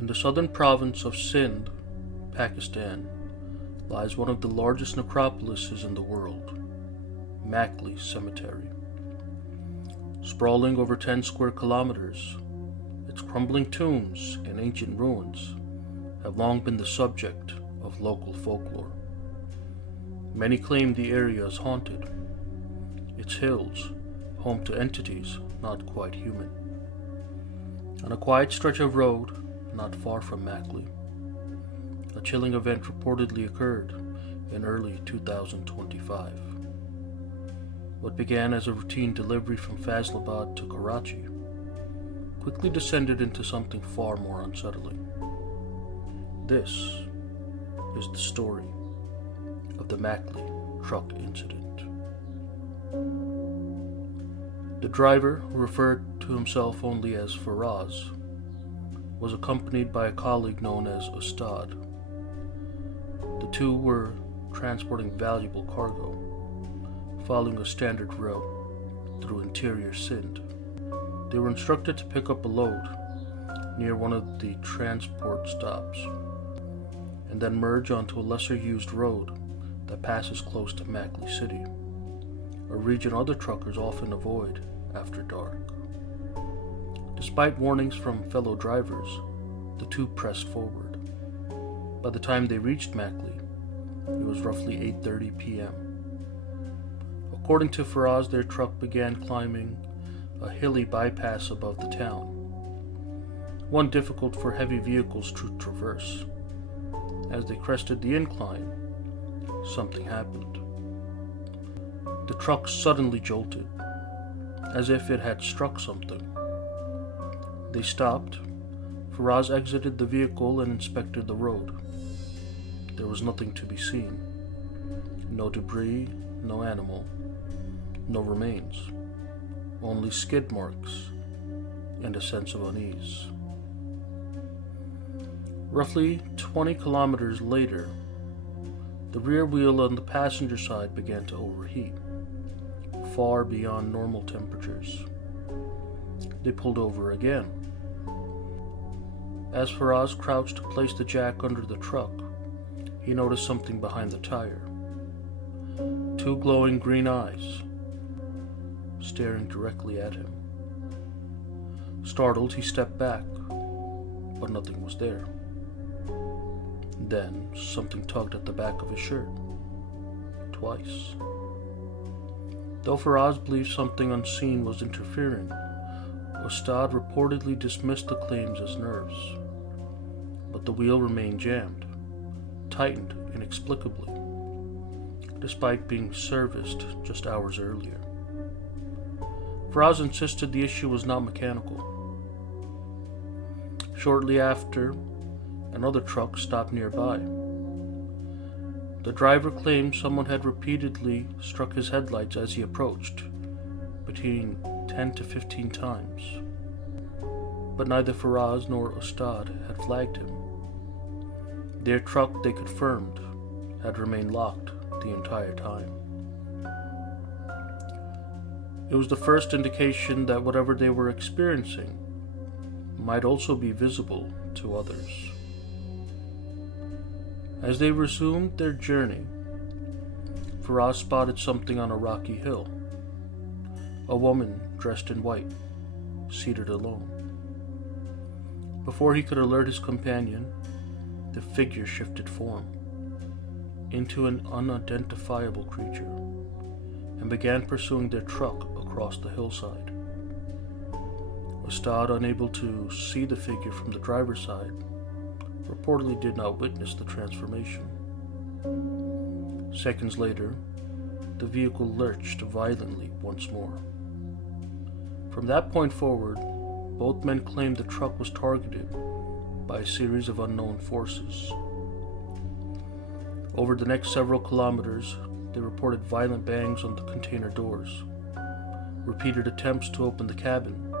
In the southern province of Sindh, Pakistan, lies one of the largest necropolises in the world, Makli Cemetery. Sprawling over 10 square kilometers, its crumbling tombs and ancient ruins have long been the subject of local folklore. Many claim the area is haunted, its hills home to entities not quite human. On a quiet stretch of road not far from Makli, a chilling event reportedly occurred in early 2025. What began as a routine delivery from Faisalabad to Karachi quickly descended into something far more unsettling. This is the story of the Makli Truck Incident. The driver, who referred to himself only as Faraz, was accompanied by a colleague known as Ustad. The two were transporting valuable cargo, following a standard route through interior Sindh. They were instructed to pick up a load near one of the transport stops, and then merge onto a lesser used road that passes close to Makli City, a region other truckers often avoid after dark. Despite warnings from fellow drivers, the two pressed forward. By the time they reached Makli, it was roughly 8:30 p.m. According to Faraz, their truck began climbing a hilly bypass above the town, one difficult for heavy vehicles to traverse. As they crested the incline, something happened. The truck suddenly jolted, as if it had struck something. They stopped. Faraz exited the vehicle and inspected the road. There was nothing to be seen. No debris, no animal, no remains. Only skid marks and a sense of unease. Roughly 20 kilometers later, the rear wheel on the passenger side began to overheat, far beyond normal temperatures. They pulled over again. As Faraz crouched to place the jack under the truck, he noticed something behind the tire. Two glowing green eyes staring directly at him. Startled, he stepped back, but nothing was there. Then something tugged at the back of his shirt. Twice. Though Faraz believed something unseen was interfering, Ustad reportedly dismissed the claims as nerves. But the wheel remained jammed, tightened inexplicably, despite being serviced just hours earlier. Faraz insisted the issue was not mechanical. Shortly after, another truck stopped nearby. The driver claimed someone had repeatedly struck his headlights as he approached, between 10 to 15 times. But neither Faraz nor Ustad had flagged him. Their truck, they confirmed, had remained locked the entire time. It was the first indication that whatever they were experiencing might also be visible to others. As they resumed their journey, Faraz spotted something on a rocky hill. A woman dressed in white, seated alone. Before he could alert his companion, the figure shifted form into an unidentifiable creature and began pursuing their truck across the hillside. Ustad, unable to see the figure from the driver's side, reportedly did not witness the transformation. Seconds later, the vehicle lurched violently once more. From that point forward, both men claimed the truck was targeted by a series of unknown forces. Over the next several kilometers, they reported violent bangs on the container doors, repeated attempts to open the cabin,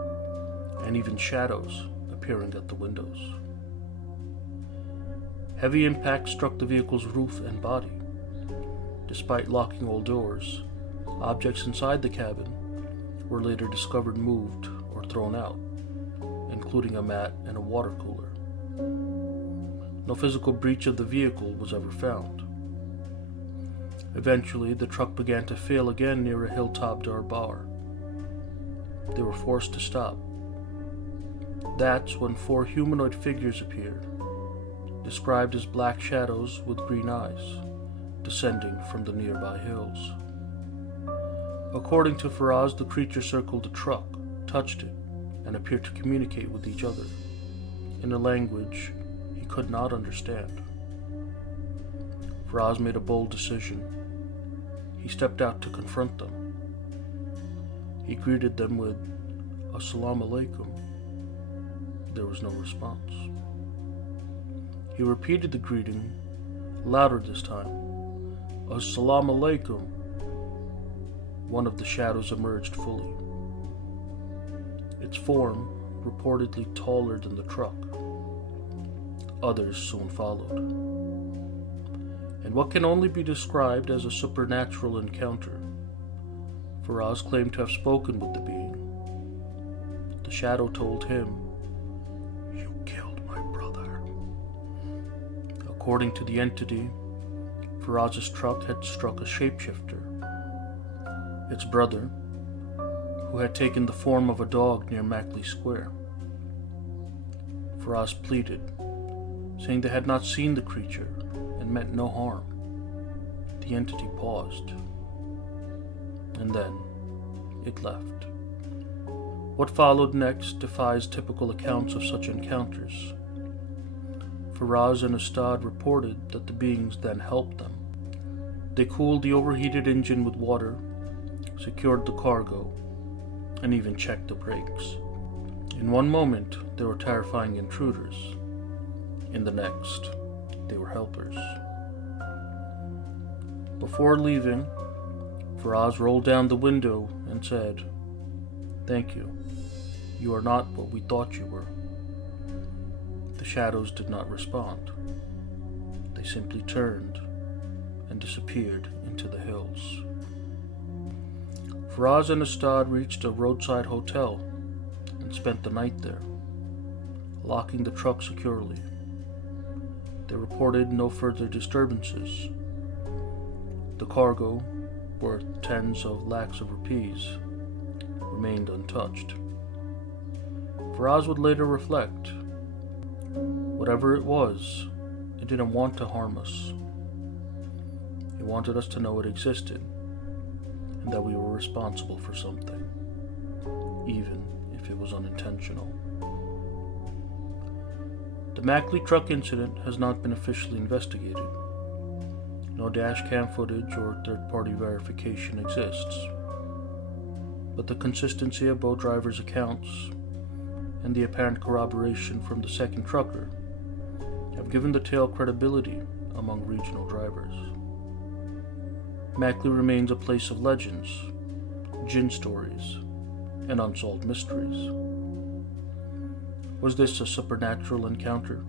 and even shadows appearing at the windows. Heavy impacts struck the vehicle's roof and body. Despite locking all doors, objects inside the cabin were later discovered moved or thrown out, including a mat and a water cooler. No physical breach of the vehicle was ever found. Eventually, the truck began to fail again near a hilltop bar. They were forced to stop. That's when 4 humanoid figures appeared, described as black shadows with green eyes, descending from the nearby hills. According to Faraz, the creature circled the truck, touched it, and appeared to communicate with each other in a language he could not understand. Faraz made a bold decision. He stepped out to confront them. He greeted them with, "Assalamu alaikum." There was no response. He repeated the greeting, louder this time. "Assalamu alaikum." One of the shadows emerged fully. Its form reportedly taller than the truck. Others soon followed. In what can only be described as a supernatural encounter, Faraz claimed to have spoken with the being. The shadow told him, "You killed my brother." According to the entity, Faraz's truck had struck a shapeshifter. Its brother, who had taken the form of a dog near Makli Square. Faraz pleaded, saying they had not seen the creature and meant no harm. The entity paused, and then it left. What followed next defies typical accounts of such encounters. Faraz and Ustad reported that the beings then helped them. They cooled the overheated engine with water, secured the cargo, and even checked the brakes. In one moment, they were terrifying intruders. In the next, they were helpers. Before leaving, Faraz rolled down the window and said, "Thank you. You are not what we thought you were." The shadows did not respond. They simply turned and disappeared into the hills. Faraz and Ustad reached a roadside hotel and spent the night there, locking the truck securely. They reported no further disturbances. The cargo, worth tens of lakhs of rupees, remained untouched. Faraz would later reflect, whatever it was, it didn't want to harm us. It wanted us to know it existed, and that we were responsible for something, even if it was unintentional. The Makli Truck Incident has not been officially investigated. No dash cam footage or third-party verification exists. But the consistency of both drivers' accounts and the apparent corroboration from the second trucker have given the tale credibility among regional drivers. Makli remains a place of legends, JinnStories, and unsolved mysteries. Was this a supernatural encounter,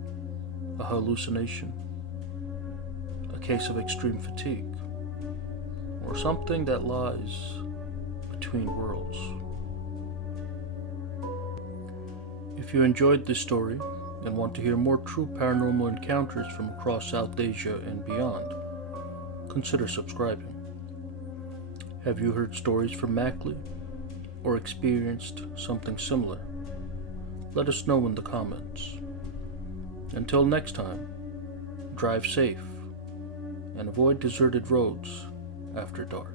a hallucination, a case of extreme fatigue, or something that lies between worlds? If you enjoyed this story and want to hear more true paranormal encounters from across South Asia and beyond, consider subscribing. Have you heard stories from Makli or experienced something similar? Let us know in the comments. Until next time, drive safe and avoid deserted roads after dark.